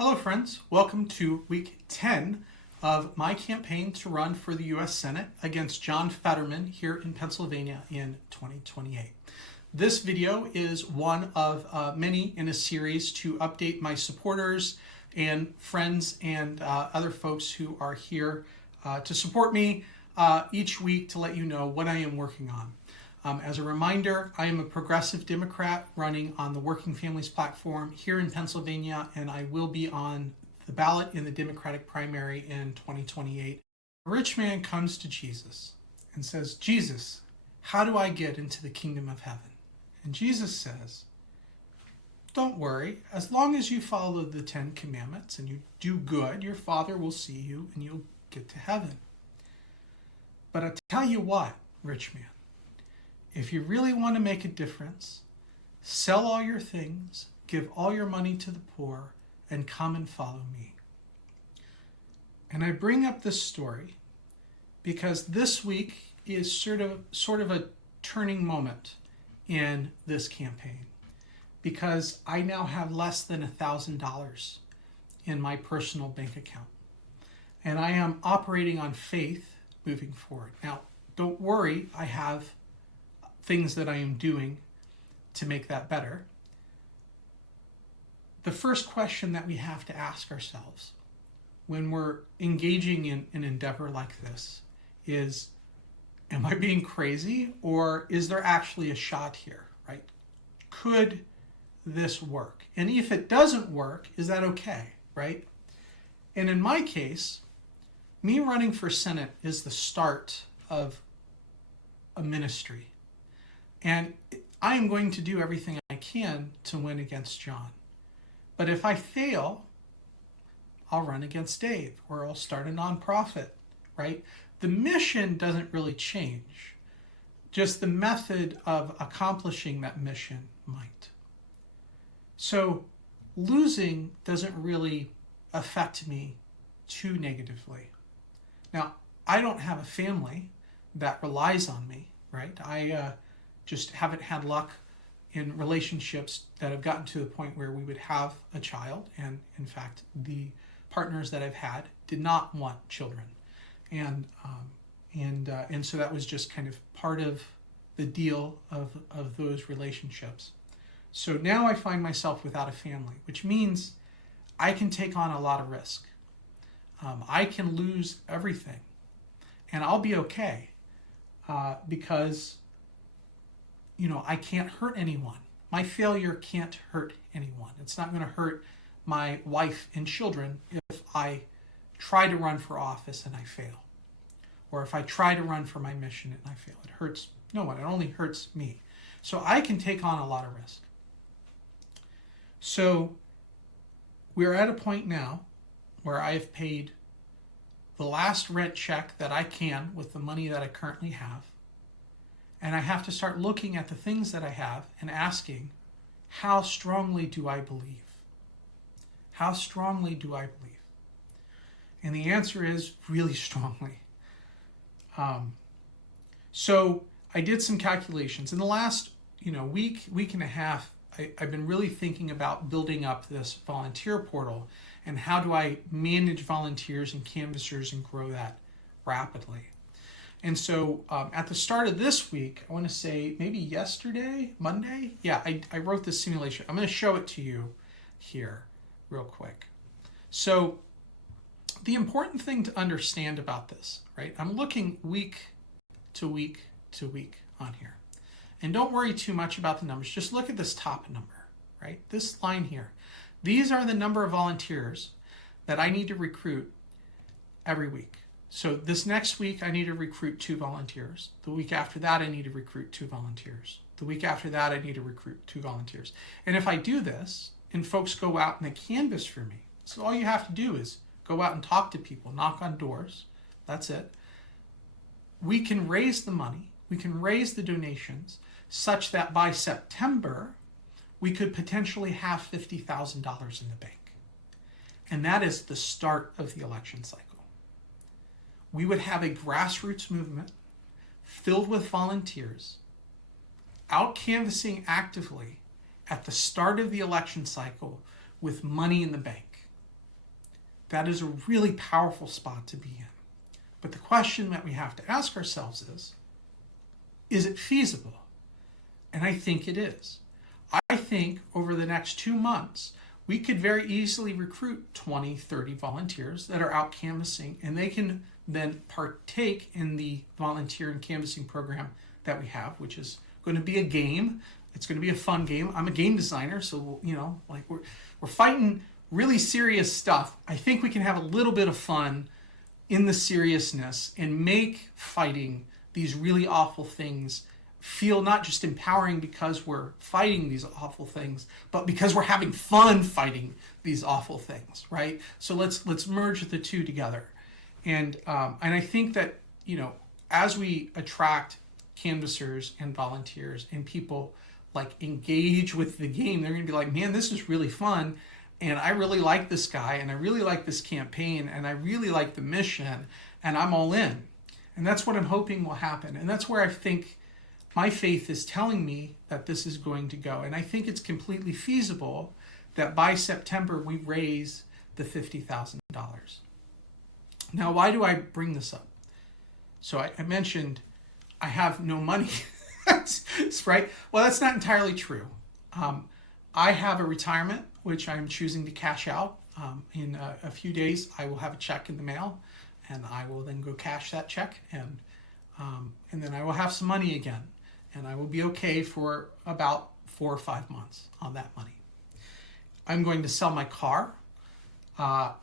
Hello friends, welcome to week 10 of my campaign to run for the U.S. Senate against John Fetterman here in Pennsylvania in 2028. This video is one of many in a series to update my supporters and friends and other folks who are here to support me each week to let you know what I am working on. As a reminder, I am a progressive Democrat running on the Working Families platform here in Pennsylvania, and I will be on the ballot in the Democratic primary in 2028. A rich man comes to Jesus and says, "Jesus, how do I get into the kingdom of heaven?" And Jesus says, "Don't worry, as long as you follow the 10 commandments and you do good, your Father will see you and you'll get to heaven. But I tell you what, rich man, if you really want to make a difference, sell all your things, give all your money to the poor, and come and follow me." And I bring up this story because this week is sort of a turning moment in this campaign, because I now have less than $1,000 in my personal bank account. And I am operating on faith moving forward. Now, don't worry, I have things that I am doing to make that better. The first question that we have to ask ourselves when we're engaging in an endeavor like this is, am I being crazy, or is there actually a shot here, right? Could this work? And if it doesn't work, is that okay, right? And in my case, me running for Senate is the start of a ministry. And I am going to do everything I can to win against John. But if I fail, I'll run against Dave, or I'll start a nonprofit, right? The mission doesn't really change. Just the method of accomplishing that mission might. So losing doesn't really affect me too negatively. Now, I don't have a family that relies on me, right? I just haven't had luck in relationships that have gotten to the point where we would have a child. And in fact, the partners that I've had did not want children. And so that was just kind of part of the deal of those relationships. So now I find myself without a family, which means I can take on a lot of risk. I can lose everything, and I'll be okay because I can't hurt anyone. My failure can't hurt anyone. It's not going to hurt my wife and children if I try to run for office and I fail. Or if I try to run for my mission and I fail. It hurts no one. It only hurts me. So I can take on a lot of risk. So we're at a point now where I have paid the last rent check that I can with the money that I currently have. And I have to start looking at the things that I have and asking, how strongly do I believe? How strongly do I believe? And the answer is really strongly. So I did some calculations. In the last week and a half, I've been really thinking about building up this volunteer portal and how do I manage volunteers and canvassers and grow that rapidly. And so at the start of this week, I want to say maybe yesterday, Monday, I wrote this simulation. I'm going to show it to you here real quick. So the important thing to understand about this, right? I'm looking week to week to week on here. And don't worry too much about the numbers. Just look at this top number, right? This line here. These are the number of volunteers that I need to recruit every week. So this next week, I need to recruit 2 volunteers. The week after that, I need to recruit 2 volunteers. The week after that, I need to recruit 2 volunteers. And if I do this, and folks go out and they canvass for me, so all you have to do is go out and talk to people, knock on doors. That's it. We can raise the money. We can raise the donations such that by September, we could potentially have $50,000 in the bank. And that is the start of the election cycle. We would have a grassroots movement filled with volunteers out canvassing actively at the start of the election cycle with money in the bank. that is a really powerful spot to be in. But the question that we have to ask ourselves is it feasible? And I think it is. I think over the next 2 months, we could very easily recruit 20, 30 volunteers that are out canvassing, and they can then partake in the volunteer and canvassing program that we have, which is going to be a game. It's going to be a fun game. I'm a game designer, so like we're fighting really serious stuff. I think we can have a little bit of fun in the seriousness and make fighting these really awful things feel not just empowering because we're fighting these awful things, but because we're having fun fighting these awful things, right? So let's merge the two together. And I think that, as we attract canvassers and volunteers and people like engage with the game, they're going to be like, man, this is really fun. And I really like this guy, and I really like this campaign, and I really like the mission, and I'm all in. And that's what I'm hoping will happen. And that's where I think my faith is telling me that this is going to go. And I think it's completely feasible that by September we raise the $50,000. Now, why do I bring this up? So I mentioned I have no money, right? Well, that's not entirely true. I have a retirement, which I'm choosing to cash out. In a few days, I will have a check in the mail, and I will then go cash that check, and then I will have some money again, and I will be okay for about 4 or 5 months on that money. I'm going to sell my car.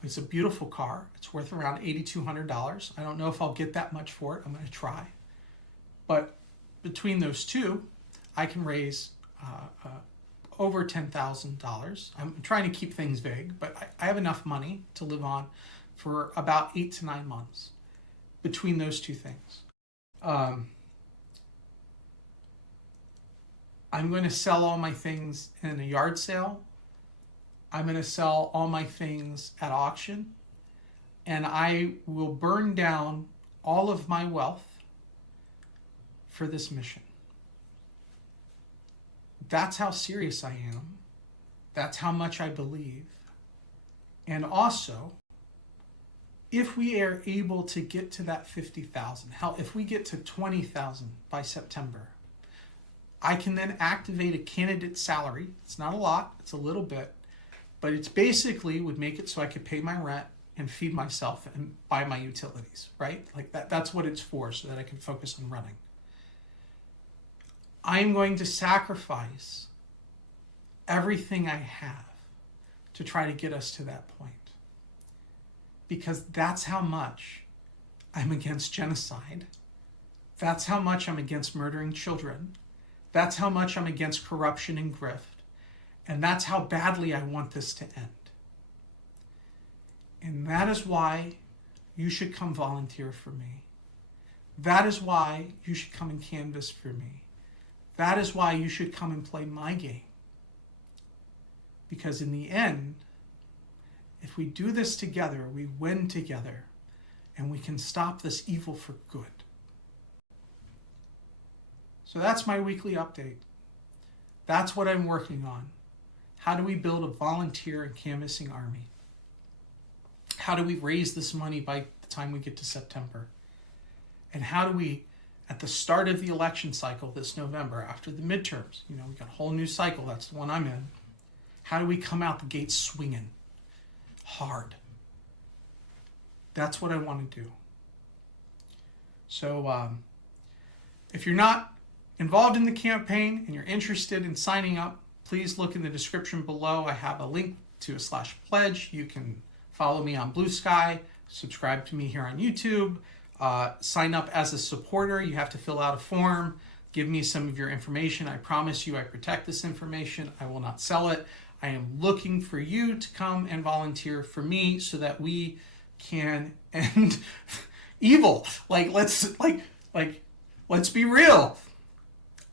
It's a beautiful car. It's worth around $8,200. I don't know if I'll get that much for it. I'm going to try. But between those two, I can raise over $10,000. I'm trying to keep things vague, but I have enough money to live on for about 8 to 9 months between those two things. I'm going to sell all my things in a yard sale. I'm going to sell all my things at auction, and I will burn down all of my wealth for this mission. That's how serious I am. That's how much I believe. And also, if we are able to get to that 50,000, hell, if we get to 20,000 by September, I can then activate a candidate salary. It's not a lot, it's a little bit, but it's basically would make it so I could pay my rent and feed myself and buy my utilities, right? Like that's what it's for, so that I can focus on running. I'm going to sacrifice everything I have to try to get us to that point. Because that's how much I'm against genocide. That's how much I'm against murdering children. That's how much I'm against corruption and grift. And that's how badly I want this to end. And that is why you should come volunteer for me. That is why you should come and canvass for me. That is why you should come and play my game. Because in the end, if we do this together, we win together, and we can stop this evil for good. So that's my weekly update. That's what I'm working on. How do we build a volunteer and canvassing army? How do we raise this money by the time we get to September? And how do we, at the start of the election cycle this November, after the midterms, we got a whole new cycle, that's the one I'm in. How do we come out the gates swinging hard? That's what I want to do. So if you're not involved in the campaign and you're interested in signing up, please look in the description below. I have a link to a /pledge. You can follow me on Blue Sky, subscribe to me here on YouTube, sign up as a supporter. You have to fill out a form, give me some of your information. I promise you I protect this information. I will not sell it. I am looking for you to come and volunteer for me so that we can end evil. Let's be real.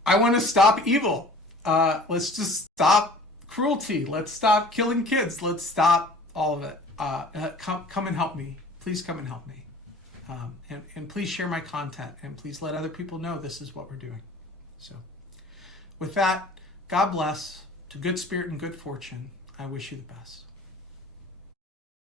I want to stop evil. Let's just stop cruelty. Let's stop killing kids. Let's stop all of it. Come and help me. Please come and help me. And please share my content, and please let other people know this is what we're doing. So with that, God bless. To good spirit and good fortune, I wish you the best.